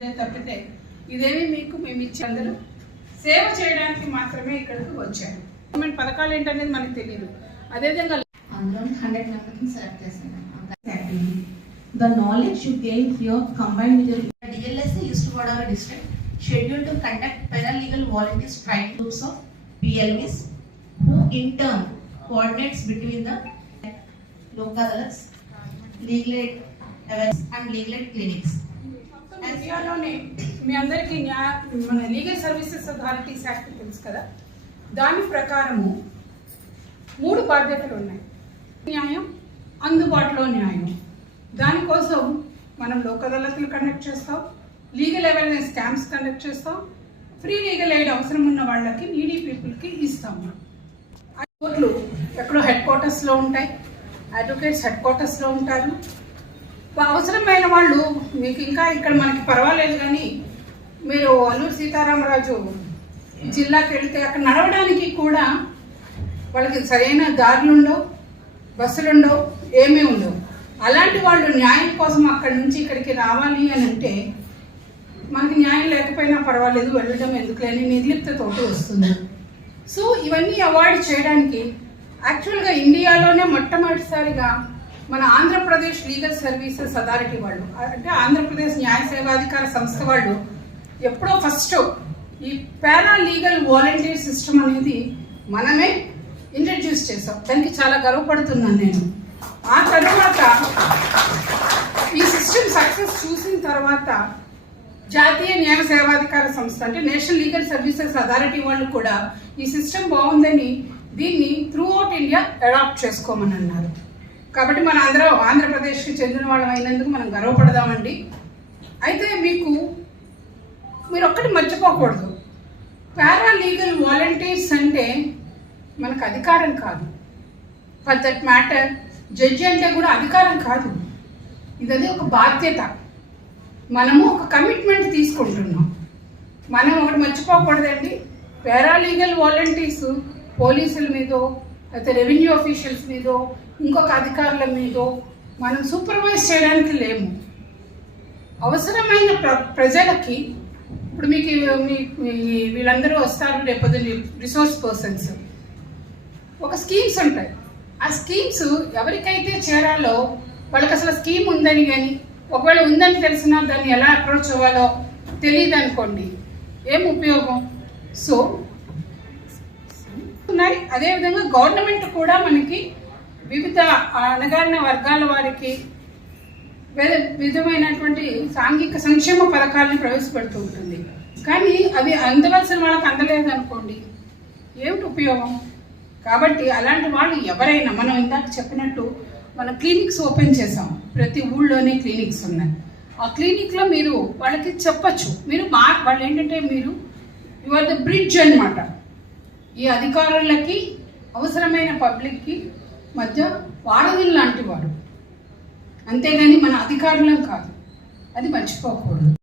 తప్పితే ఇదేమి మీకు మేము ఇచ్చి అందరూ సేవ చేయడానికి మాత్రమే ఇక్కడికి వచ్చారు. గవర్నమెంట్ పథకాలు ఏంటనేది మనకు తెలియదు. అదేవిధంగా అందులో 100 మెంబర్స్ని సెలెక్ట్ చేశాను. The knowledge you gain here combined with your DLS East Godavari district scheduled to conduct paralegal volunteers training groups of PLVs who in turn coordinates between the local adults, legal aid awareness and legal aid clinics. ఇండియాలోనే మీ అందరికీ మన legal services authorities act తెలుసు కదా, దాని ప్రకారము 3 బాధ్యతలు ఉన్నాయి. న్యాయం, అందుబాటులో న్యాయం. దానికోసం మనం లోక్ అదాలత్లు కండక్ట్ చేస్తాం, లీగల్ అవేర్నెస్ క్యాంప్స్ కండక్ట్ చేస్తాం, ఫ్రీ లీగల్ ఎయిడ్ అవసరం ఉన్న వాళ్ళకి, నీడీ పీపుల్కి ఇస్తాము. కోర్టులు ఎక్కడో హెడ్ క్వార్టర్స్లో ఉంటాయి, అడ్వకేట్స్ హెడ్ క్వార్టర్స్లో ఉంటారు. అవసరమైన వాళ్ళు మీకు ఇంకా ఇక్కడ మనకి పర్వాలేదు, కానీ మీరు అల్లూరు సీతారామరాజు జిల్లాకి వెళ్తే అక్కడ నడవడానికి కూడా వాళ్ళకి సరైన దారులు ఉండవు, బస్సులు ఉండవు, ఏమీ ఉండవు. అలాంటి వాళ్ళు న్యాయం కోసం అక్కడి నుంచి ఇక్కడికి రావాలి అని అంటే మనకి న్యాయం లేకపోయినా పర్వాలేదు, వెళ్ళడం ఎందుకు లేని నిర్లిప్తతోటి వస్తుంది. సో ఇవన్నీ అవాయిడ్ చేయడానికి యాక్చువల్గా ఇండియాలోనే మొట్టమొదటిసారిగా మన ఆంధ్రప్రదేశ్ లీగల్ సర్వీసెస్ అథారిటీ వాళ్ళు, అంటే ఆంధ్రప్రదేశ్ న్యాయ సేవాధికార సంస్థ వాళ్ళు ఎప్పుడో ఫస్ట్ ఈ పారా లీగల్ వాలంటీర్ సిస్టమ్ అనేది మనమే ఇంట్రడ్యూస్ చేసాం. దానికి చాలా గర్వపడుతున్నాను నేను. ఆ తర్వాత ఈ సిస్టమ్ సక్సెస్ చూసిన తర్వాత జాతీయ న్యాయ సేవాధికార సంస్థ అంటే నేషనల్ లీగల్ సర్వీసెస్ అథారిటీ వాళ్ళు కూడా ఈ సిస్టమ్ బాగుందని దీన్ని త్రూ అవుట్ ఇండియా అడాప్ట్ చేసుకోమని అన్నారు. కాబట్టి మన అందరం ఆంధ్రప్రదేశ్కి చెందిన వాళ్ళం అయినందుకు మనం గర్వపడదామండి. అయితే మీరు ఒక్కటి మర్చిపోకూడదు, పారా లీగల్ వాలంటీర్స్ అంటే మనకు అధికారం కాదు. ఫర్ దట్ మ్యాటర్ జడ్జి అంటే కూడా అధికారం కాదు, ఇది ఒక బాధ్యత. మనము ఒక కమిట్మెంట్ తీసుకుంటున్నాం. మనం ఒకటి మర్చిపోకూడదండి, పారాలీగల్ వాలంటీర్స్ పోలీసుల మీదో అయితే రెవెన్యూ ఆఫీషియల్స్ మీదో ఇంకొక అధికారుల మీదో మనం సూపర్వైజ్ చేయడానికి లేము. అవసరమైన ప్రజలకి ఇప్పుడు మీకు వీళ్ళందరూ వస్తారు రేపొద్దు రిసోర్స్ పర్సన్స్, ఒక స్కీమ్స్ ఉంటాయి. ఆ స్కీమ్స్ ఎవరికైతే చేరాలో వాళ్ళకి అసలు స్కీమ్ ఉందని, కానీ ఒకవేళ ఉందని తెలిసినా దాన్ని ఎలా అప్రోచ్ అవ్వాలో తెలియదు అనుకోండి, ఏం ఉపయోగం? సో ఉన్నాయి. అదేవిధంగా గవర్నమెంట్ కూడా మనకి వివిధ అణగారిన వర్గాల వారికి విధమైనటువంటి సాంఘిక సంక్షేమ పథకాలను ప్రవేశపెడుతూ ఉంటుంది. కానీ అవి అందవలసిన వాళ్ళకి అందలేదు అనుకోండి, ఏమిటి ఉపయోగం? కాబట్టి అలాంటి వాళ్ళు ఎవరైనా, మనం ఇందాక చెప్పినట్టు మనం క్లినిక్స్ ఓపెన్ చేసాం, ప్రతి ఊళ్ళోనే క్లినిక్స్ ఉన్నాయి. ఆ క్లినిక్లో మీరు వాళ్ళకి చెప్పచ్చు, వాళ్ళు ఏంటంటే యు ఆర్ ద బ్రిడ్జ్ అనమాట. ఈ అధికారులకి అవసరమైన పబ్లిక్కి మధ్య వారధులు లాంటి వాడు, అంతేగాని మన అధికారులం కాదు. అది మర్చిపోకూడదు.